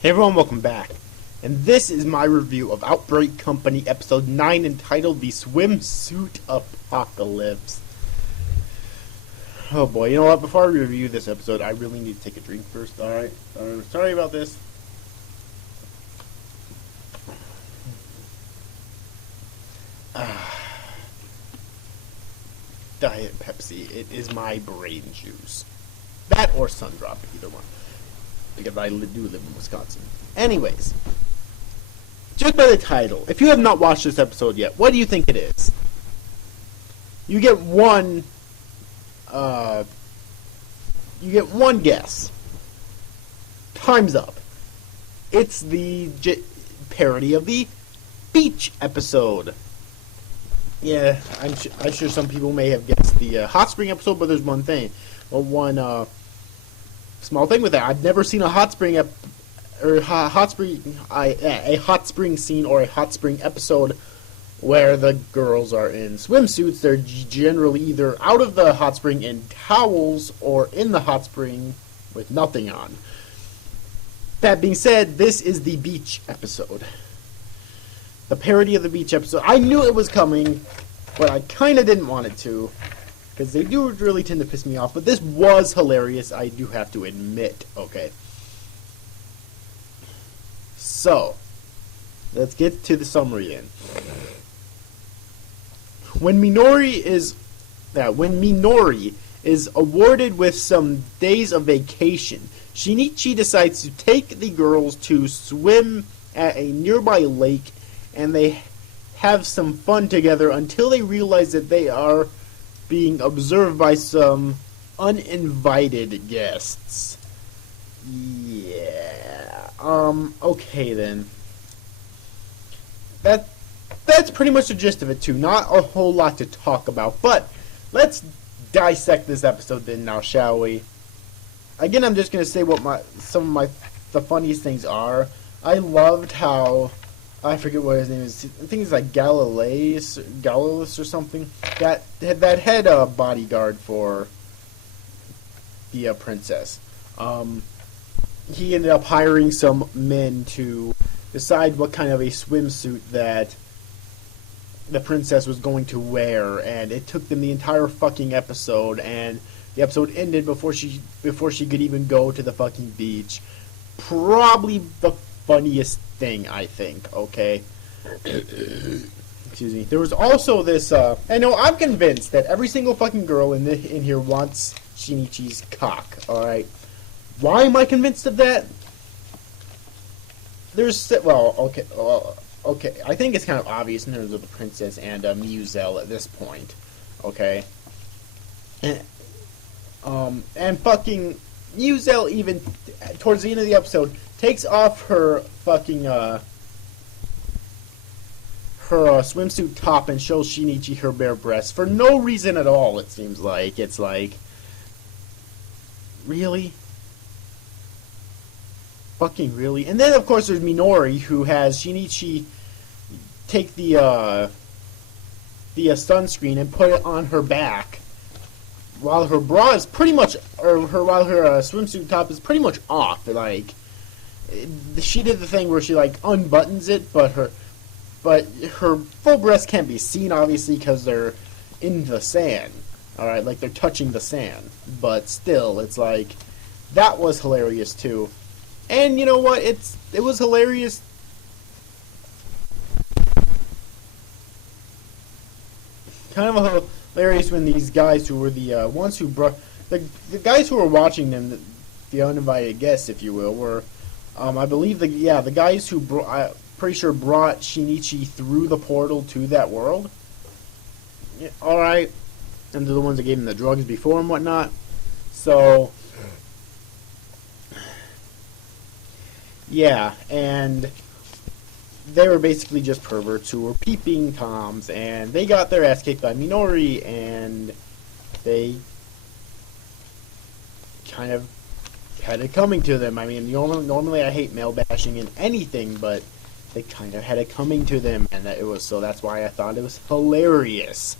Hey everyone, welcome back. And this is my review of Outbreak Company Episode 9 entitled The Swimsuit Apocalypse. Oh boy, you know what? Before I review this episode, I really need to take a drink first, alright? Sorry about this. Diet Pepsi. It is my brain juice. That or Sundrop, either one. Because I do live in Wisconsin. Anyways, just by the title, if you have not watched this episode yet, what do you think it is? You get one guess. Time's up. It's the parody of the beach episode. Yeah, I'm sure some people may have guessed the hot spring episode, but there's one thing, or one small thing with that. I've never seen a hot spring a hot spring scene or a hot spring episode where the girls are in swimsuits. They're generally either out of the hot spring in towels or in the hot spring with nothing on. That being said, this is the beach episode. The parody of the beach episode. I knew it was coming, but I kind of didn't want it to, because they do really tend to piss me off. But this was hilarious, I do have to admit. Okay. So, let's get to the summary in. When Minori is awarded with some days of vacation, Shinichi decides to take the girls to swim at a nearby lake, and they have some fun together until they realize that they are being observed by some uninvited guests. Yeah. Okay then. That's pretty much the gist of it too. Not a whole lot to talk about, but let's dissect this episode then now, shall we? Again, I'm just gonna say what the funniest things are. I loved how, I forget what his name is. I think it's like Galileus or something. That had a bodyguard for the princess. He ended up hiring some men to decide what kind of a swimsuit that the princess was going to wear, and it took them the entire fucking episode, and the episode ended before she could even go to the fucking beach. Probably the funniest thing, I think. Okay. Excuse me. There was also this. I know I'm convinced that every single fucking girl in here wants Shinichi's cock. All right. Why am I convinced of that? Okay. I think it's kind of obvious in terms of the princess and Muzel at this point. Okay. And fucking Muzel, even towards the end of the episode, takes off her fucking her swimsuit top and shows Shinichi her bare breasts for no reason at all. It seems like it's like, really, fucking really. And then of course there's Minori, who has Shinichi take the sunscreen and put it on her back, while her bra is pretty much, while her swimsuit top is pretty much off. Like, she did the thing where she like unbuttons it, but her full breast can't be seen, obviously, because they're in the sand. All right, like they're touching the sand, but still, it's like, that was hilarious too. And you know what? It was hilarious. Kind of hilarious when these guys who were the ones who brought the guys who were watching them, the uninvited guests, if you will, were I believe the guys who pretty sure brought Shinichi through the portal to that world. Yeah, all right, and they're the ones that gave him the drugs before and whatnot. So yeah, and they were basically just perverts who were peeping toms, and they got their ass kicked by Minori, and they kind of had it coming to them. I mean, normally I hate male bashing in anything, but they kind of had it coming to them, and that's why I thought it was hilarious.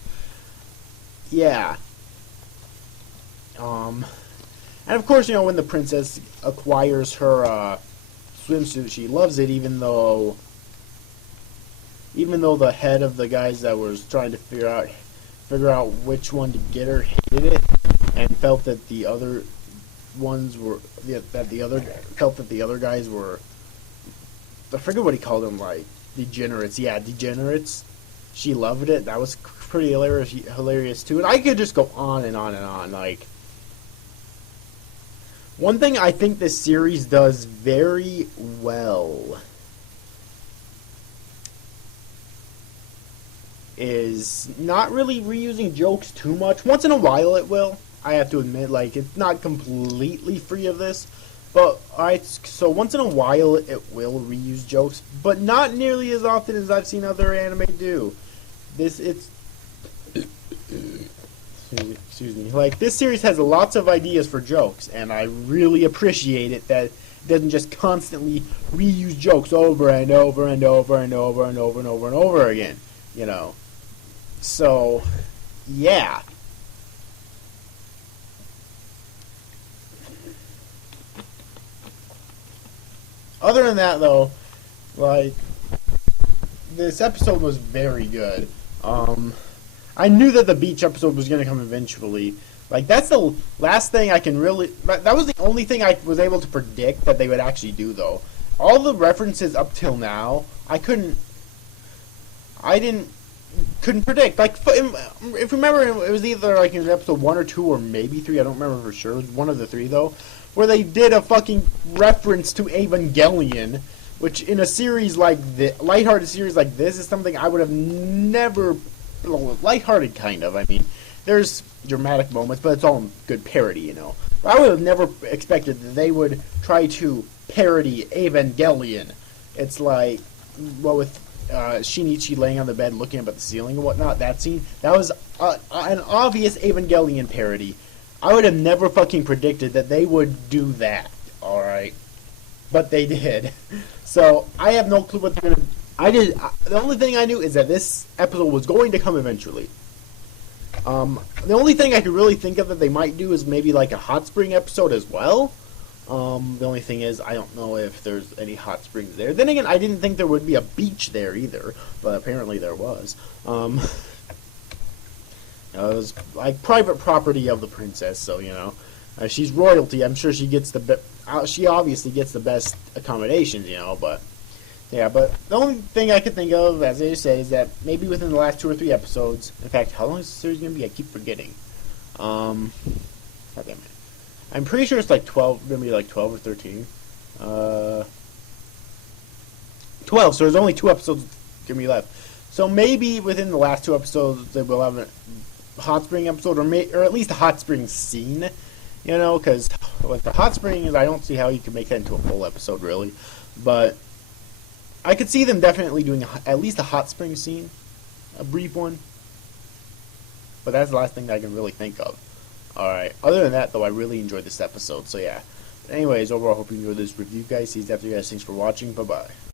Yeah. And of course, when the princess acquires her swimsuit. She loves it, even though the head of the guys that was trying to figure out which one to get her hated it, and felt that the other guys were, I forget what he called them, like degenerates. Yeah, degenerates. She loved it. That was pretty hilarious too. And I could just go on and on and on. Like, one thing I think this series does very well is not really reusing jokes too much. Once in a while it will. I have to admit, like, it's not completely free of this. But, alright, so once in a while it will reuse jokes, but not nearly as often as I've seen other anime do. Excuse me. Like, this series has lots of ideas for jokes, and I really appreciate it that it doesn't just constantly reuse jokes over and over and over and over and over and over and over again, you know. So, yeah. Other than that, though, like, this episode was very good. I knew that the beach episode was going to come eventually. Like, that's the last thing I can really... That was the only thing I was able to predict that they would actually do, though. All the references up till now, couldn't predict. Like, if you remember, it was either, like, in episode 1 or 2 or maybe 3, I don't remember for sure. It was one of the 3, though, where they did a fucking reference to Evangelion, which in a series like this, lighthearted series like this, is something I would have never... Lighthearted, kind of. I mean, there's dramatic moments, but it's all good parody, you know. But I would have never expected that they would try to parody Evangelion. It's like, well, with Shinichi laying on the bed looking up at the ceiling and whatnot, that scene, that was an obvious Evangelion parody. I would have never fucking predicted that they would do that, alright? But they did. So, I have no clue what they're gonna... The only thing I knew is that this episode was going to come eventually. The only thing I could really think of that they might do is maybe like a hot spring episode as well. The only thing is, I don't know if there's any hot springs there. Then again, I didn't think there would be a beach there either, but apparently there was. It was like private property of the princess, so, you know, she's royalty. I'm sure she gets she obviously gets the best accommodations, you know, but... Yeah, but the only thing I could think of, as I just said, is that maybe within the last 2 or 3 episodes... In fact, how long is the series going to be? I keep forgetting. God damn it. I'm pretty sure it's like 12, going to be like 12 or 13. 12, so there's only 2 episodes going to be left. So maybe within the last 2 episodes, they will have a hot spring episode, or at least a hot spring scene. You know, because with the hot springs, I don't see how you can make that into a full episode, really. But... I could see them definitely doing at least a hot spring scene, a brief one, but that's the last thing that I can really think of. Alright, other than that, though, I really enjoyed this episode, so yeah. Anyways, overall, I hope you enjoyed this review, guys. See you after you guys. Thanks for watching. Bye-bye.